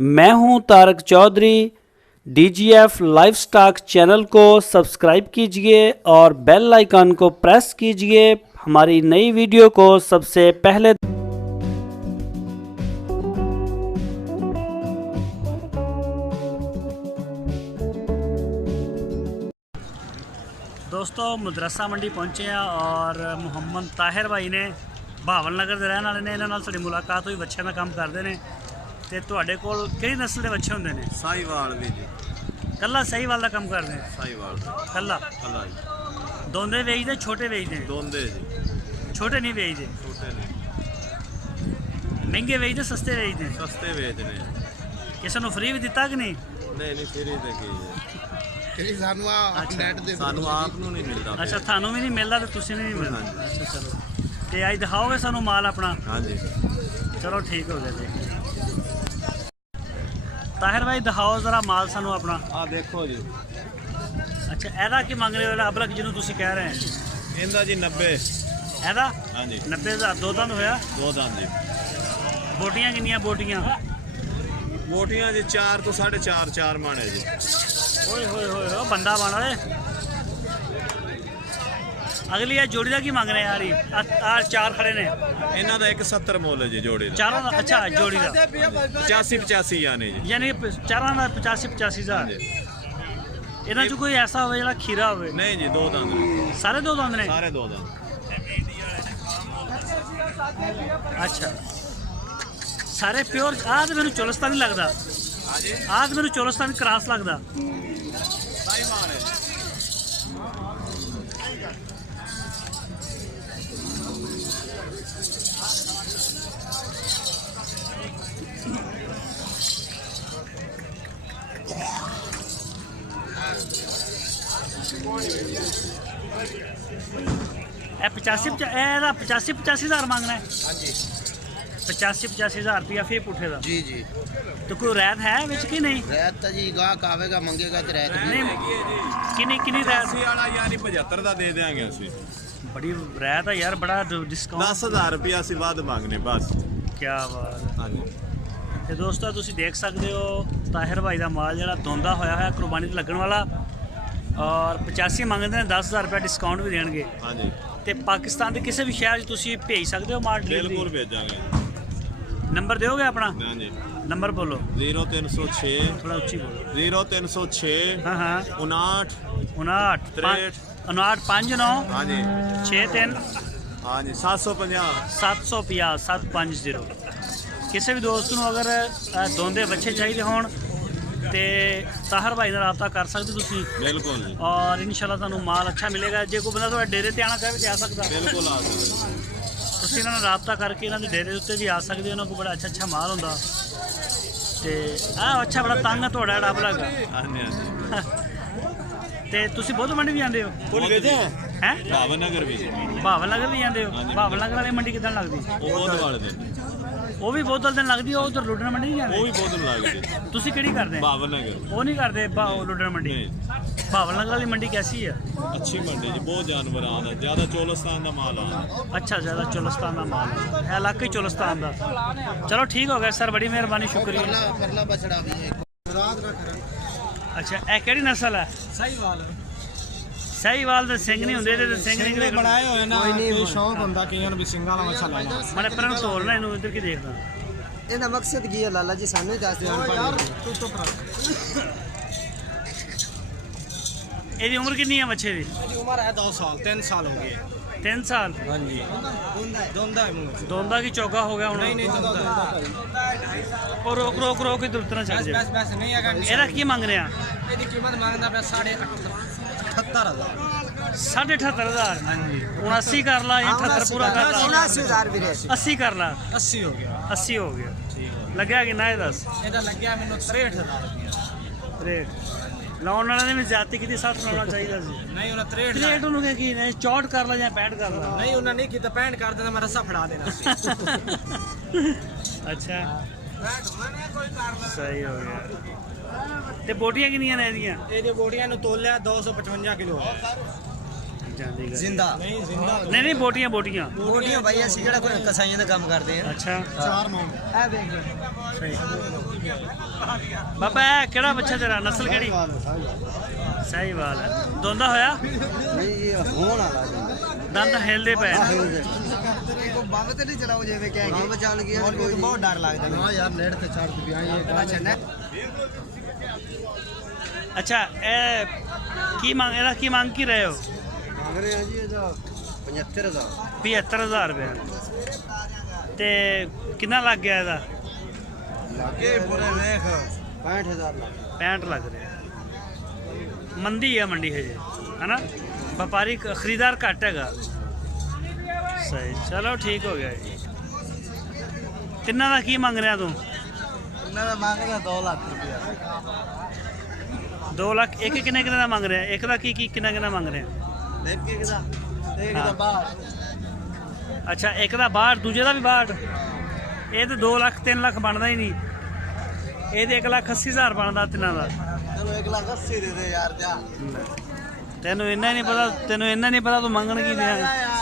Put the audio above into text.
मैं हूं Tarak Chaudhary. DGF livestock channel को सब्सक्राइब कीजिए और बेल आइकन को प्रेस कीजिए हमारी नई वीडियो को सबसे पहले। दोस्तों मदरसा मंडी पहुंचे हैं और मुहम्मद ताहिर भाई ने भावल नगर के रहने वाले ने इन्हां नाल साडी मुलाकात हुई। बच्चों का काम करते हैं तो तुहाडे कोल किहड़ी नस्ल के बच्चे होंदे ने? साहीवाल भी जी। कल्ला साहीवाल का काम करते हैं? साहीवाल कल्ला कल्ला जी। दोंदे बेचदे छोटे बेचदे? दोंदे जी। छोटे नहीं बेचदे? छोटे नहीं। महंगे बेचदे सस्ते बेचदे? सस्ते बेचने। किसी ने फ्री भी दिता कि नहीं? नहीं फ्री ते की है। ਸਾਨੂੰ ਨੈਟ ਦੇ ਸਾਨੂੰ ਆਪ ਨੂੰ ਨਹੀਂ ਮਿਲਦਾ। अच्छा थानू भी नहीं मिलता तो तुसीं नहीं मिलना? अच्छा चलो तो अज दिखाओगे सानू माल अपना? हाँ जी चलो ठीक हो गया जी। ताहिर भाई दिखाओ जरा माल सानू अपना। आ देखो जी। अच्छा एदा की मंग रहे हो? अबरक जिन्हों तुसीं कह रहे हैं इनका जी 90। एदा हाँ जी 90,000 दो दंद होया? दो दाम जी। बोटियां किनियां? बोटियां बोटियां जी 4 तो 4.5 4 मन है जी। ओए होए होए हो बंदा बन रहे। अगली है जोड़ी का की मंग रहे यार? यार चार खड़े ने। इन्हों का 170 मुल है जी जोड़ी का। चारों का? अच्छा जोड़ी का 85 यानी जी। यानी चारों का 85,000। इन्हों च कोई ऐसा हो जो खीरा हो? नहीं जी दो दाम ने। सारे दो दंद ने? सारे दो दाम। अच्छा सारे प्योर? आ तो मैंने चोलस्तानी लगता। आ तो मैंने चोलस्तानी क्रॉस लगता। साहीवाल है जी। ए 85,000 मांगना है? हाँ जी 85,000 रुपया फिर पुठे का? जी जी। तो कोई रैत है विच कि नहीं? रैत तो जी गाहक आवेगा मंगेगा तो रैत भी नहीं किन्नी रैत? 80 वाला यानी 75 ਦਾ ਦੇ ਦੇਾਂਗੇ ਅਸੀਂ। बड़ी रैत है यार, बड़ा डिस्काउंट। 10,000 रुपया ਅਸੀਂ ਵੱਧ ਮੰਗਨੇ बस। क्या बात है। हाँ जी ਤੇ ਦੋਸਤੋ ਤੁਸੀਂ ਦੇਖ ਸਕਦੇ ਹੋ ਤਾਹਿਰ ਭਾਈ ਦਾ ਮਾਲ ਜਿਹੜਾ ਦੋਂਦਾ ਹੋਇਆ ਹੈ ਕੁਰਬਾਨੀ ਤੇ ਲੱਗਣ ਵਾਲਾ, ਔਰ 85 ਮੰਗਦੇ ਨੇ, 10,000 ਰੁਪਏ ਡਿਸਕਾਊਂਟ ਵੀ ਦੇਣਗੇ। हाँ जी ਤੇ ਪਾਕਿਸਤਾਨ ਦੇ ਕਿਸੇ ਵੀ ਸ਼ਹਿਰ 'ਚ ਤੁਸੀਂ ਭੇਜ ਸਕਦੇ ਹੋ ਮਾਲ ਡਿਲੀਵਰੀ? बिल्कुल भेजांगे। ਨੰਬਰ ਦਿਓਗੇ ਆਪਣਾ? हाँ जी ਨੰਬਰ ਬੋਲੋ 0306 ਥੋੜਾ ਉੱਚੀ ਬੋਲੋ। 0306 ਹਾਂ ਹਾਂ 59 59 63 59 हाँ जी 63 हाँ जी 750 750 750। ਕਿਸੇ ਵੀ ਦੋਸਤ ਨੂੰ ਅਗਰ ਦੋਂਦੇ ਬੱਚੇ ਚਾਹੀਦੇ ਹੋਣ ਤੇ ਤਾਹਿਰ ਭਾਈ ਨਾਲ ਰਾਬਤਾ ਕਰ ਸਕਦੇ ਤੁਸੀਂ। बिल्कुल जी ਔਰ ਇਨਸ਼ਾਅੱਲਾ ਤੁਹਾਨੂੰ ਮਾਲ ਅੱਛਾ ਮਿਲੇਗਾ। ਜੇ ਕੋਈ ਬੰਦਾ ਤੁਹਾਡੇ ਡੇਰੇ ਤੇ ਆਣਾ ਚਾਹੇ ਤੇ ਆ ਸਕਦਾ। बिल्कुल आ सकते। ਤੁਸੀਂ ਇਹਨਾਂ ਨਾਲ ਰਾਬਤਾ ਕਰਕੇ ਇਹਨਾਂ ਦੇ ਡੇਰੇ ਉੱਤੇ ਵੀ ਆ ਸਕਦੇ ਹੋ। ਉਹਨਾਂ ਕੋਲ ਬੜਾ ਅੱਛਾ ਮਾਲ ਹੁੰਦਾ ਤੇ ਆਹ ਅੱਛਾ ਬੜਾ ਤੰਗ ਹੈ ਤੁਹਾਡਾ ਜਿਹੜਾ ਅਬਲਗ। हाँ जी हाँ जी ਤੇ ਤੁਸੀਂ ਬਹੁਤ ਮੰਡੀ ਵੀ ਜਾਂਦੇ ਹੋ? फुल भेजे ਹੈ भावन नगर भी ਭਾਵਲ ਨਗਰ ਵੀ ਜਾਂਦੇ ਹੋ? ਭਾਵਲ ਨਗਰ ਵਾਲੀ ਮੰਡੀ ਕਿੱਦਾਂ ਲੱਗਦੀ? वो बहुत वाले दिन ਉਹ ਵੀ ਬਹੁਤ ਦਿਨ ਲੱਗਦੀ ਹੈ। ਉਧਰ ਲੁੱਡਣ ਮੰਡੀ ਨਹੀਂ वो ਜਾਂਦੇ? भी बहुत दिन लगते। ਤੁਸੀਂ ਕਿਹੜੀ ਕਰਦੇ? भावन नगर ਉਹ ਨਹੀਂ ਕਰਦੇ ਲੁੱਡਣ ਮੰਡੀ? नहीं ਭਾਵਲ ਨਗਰ ਵਾਲੀ ਮੰਡੀ ਕੈਸੀ ਹੈ? अच्छी मंडी जी, बहुत जानवर आंदा, ज्यादा चोलस्तान का माल आंदा। अच्छा ज़्यादा चोलस्तान का माल है, इलाका ही चोलस्तान का। चलो ठीक हो गया सर, बड़ी मेहरबानी, शुक्रिया। परला बछड़ा भी है। अच्छा ए केड़ी नस्ल है? ਸਾਹੀਵਾਲ साहीवाल दे सिंह नहीं हुंदे ते सिंह ਸਿੰਘ निकले ਬਣਾਏ ਹੋਏ ਨਾ ਕੋਈ ਸ਼ੌਂਕ ਹੁੰਦਾ ਕਈਆਂ ਨੂੰ ਵੀ ਸਿੰਘਾਂ ਵਾਲਾ ਮੱਛਾ ਲੈਣਾ। मैंने पर तोड़ना इनू इधर की देखदा। ਇਹਦਾ ਮਕਸਦ ਕੀ ਹੈ ਲਾਲਾ ਜੀ ਸਾਨੂੰ ਹੀ ਦੱਸ ਦਿਓ। ਤੂੰ ਚੁੱਪ ਰਹਿ। ਇਹਦੀ ਉਮਰ ਕਿੰਨੀ ਹੈ ਬੱਚੇ ਦੀ? ਇਹਦੀ ਉਮਰ ਹੈ 2 ਸਾਲ 3 ਸਾਲ ਹੋ ਗਏ। 3 साल? ਹਾਂਜੀ ਦੋਂਦਾ ਹੈ ਮੂੰਹ दोंदा की चौका हो गया ਨਹੀਂ हुण? ਨਹੀਂ ਦੋਂਦਾ। और रोक रोक रोक के दुलतना चल जाए। ਬਸ ਨਹੀਂ ਹੈਗਾ। ਇਹਦਾ ਕੀ ਮੰਗ ਰਹੇ ਆ? ਇਹਦੀ ਕੀਮਤ ਮੰਗਦਾ ਪਿਆ 7,500 7,500। ਹਾਂਜੀ 79 कर ला या 78 पूरा कर ला? 79000 ਵੀਰੇ 80 कर ला। 80 ਹੋ ਗਿਆ। 80 हो गया। ਠੀਕ लग्या कि ना? ये दस ਇਹਦਾ ਲੱਗਿਆ ਮੈਨੂੰ 63000 ਰੁਪਇਆ। रेट ਲਾਉਣ ਵਾਲਿਆਂ ਨੇ ਵੀ ਜ਼ਿਆਦਤੀ ਕੀਤੀ। 60 ਲਾਉਣਾ ਚਾਹੀਦਾ ਸੀ। ਨਹੀਂ ਉਹਨਾਂ 63 ਰੇਟ ਉਹਨੂੰ ਕੀ ਨੇ 64 ਕਰ ਲਾ ਜਾਂ 65 ਕਰ ਲਾ? ਨਹੀਂ ਉਹਨਾਂ ਨਹੀਂ ਕੀਤਾ 65 ਕਰ ਦਿੰਦਾ ਮੈਂ ਰੱਸਾ ਫੜਾ ਦੇਣਾ ਸੀ। ਅੱਛਾ ਸਹੀ ਹੋ ਗਿਆ। ਤੇ ਬੋਟੀਆਂ ਕਿੰਨੀਆਂ ਨੇ ਇਹਦੀਆਂ? ਇਹਦੀ ਬੋਡੀਆਂ ਨੂੰ ਤੋਲਿਆ 255 ਕਿਲੋ। ਜਾਂਦੀ ਗੱਲ ਜ਼ਿੰਦਾ ਨਹੀਂ ਨਹੀਂ ਬੋਟੀਆਂ ਬੋਟੀਆਂ ਬੋਟੀਆਂ ਭਾਈ ਅਸੀਂ ਕਿਹੜਾ ਕੋਈ ਕਸਾਈਆਂ ਦਾ ਕੰਮ ਕਰਦੇ ਆ ਅੱਛਾ ਚਾਰ ਮੌਂ ਇਹ ਵੇਖ ਸਹੀ ਬਾਬਾ ਇਹ ਕਿਹੜਾ ਬੱਚਾ ਤੇਰਾ ਨਸਲ ਕਿਹੜੀ ਸਹੀ ਵਾਲ ਹੈ ਦੋਂਦਾ ਹੋਇਆ ਨਹੀਂ ਇਹ ਹੋਣ ਵਾਲਾ ਦੰਦ ਹਿਲਦੇ ਪਏ ਕੋ ਬੰਬ ਤੇ ਨਹੀਂ ਚਲਾਓ ਜਿਵੇਂ ਕਹਿ ਕੇ ਬੰਬ ਚੱਲ ਗਿਆ ਕੋਈ ਬਹੁਤ ਡਰ ਲੱਗਦਾ ਹਾਂ ਯਾਰ ਨੇੜ ਤੇ ਛੱਡ ਕੇ ਆਈ ਇਹ ਅੱਛਾ ਅੱਛਾ ਇਹ ਕੀ ਮੰਗ ਇਹਦਾ ਕੀ ਮੰਗ ਕੀ ਰਹੇ ਹੋ ਮੰਗ ਰਹੇ ਆ ਜੀ ਇਹਦਾ 75000 75000 ਰੁਪਏ ਤੇ ਕਿੰਨਾ ਲੱਗ ਗਿਆ ਇਹਦਾ ਲੱਗੇ ਪੂਰੇ ਵੇਖ 65000 ਲੱਗ 65 ਲੱਗ ਰਿਹਾ ਮੰਦੀ ਹੈ ਮੰਡੀ ਹਜੇ ਹੈਨਾ ਵਪਾਰੀ ਖਰੀਦਾਰ ਘੱਟ ਹੈਗਾ ਸਹੀ ਚਲੋ ਠੀਕ ਹੋ ਗਿਆ ਜੀ ਤਿੰਨਾਂ ਦਾ ਕੀ ਮੰਗ ਰਿਹਾ ਤੂੰ ਇਹਨਾਂ ਦਾ ਮੰਗ ਰਿਹਾ 2 ਲੱਖ ਰੁਪਇਆ 2 ਲੱਖ ਇੱਕ ਕਿੰਨੇ ਕਿੰਨੇ ਦਾ ਮੰਗ ਰਿਹਾ ਇੱਕ ਦਾ ਕੀ ਕਿੰਨਾ ਕਿੰਨਾ ਮੰਗ ਰਿਹਾ ਇੱਕ ਦਾ ਹਾਂ। ਬਾਹਰ ਅੱਛਾ ਇੱਕ ਦਾ 62 ਦੂਜੇ ਦਾ ਵੀ 62 ਇਹ ਤੇ 2 ਲੱਖ 3 ਲੱਖ ਬਣਦਾ ਹੀ ਨਹੀਂ ਇਹਦੇ 1,80,000 ਬਣਦਾ ਤਿੰਨਾਂ ਦਾ ਚਲੋ 1,80,000 ਦੇ ਦੇ ਯਾਰ ਜਾ ਤੈਨੂੰ ਇੰਨਾ ਨਹੀਂ ਪਤਾ ਤੂੰ ਮੰਗਣ ਕੀ ਦਿਆ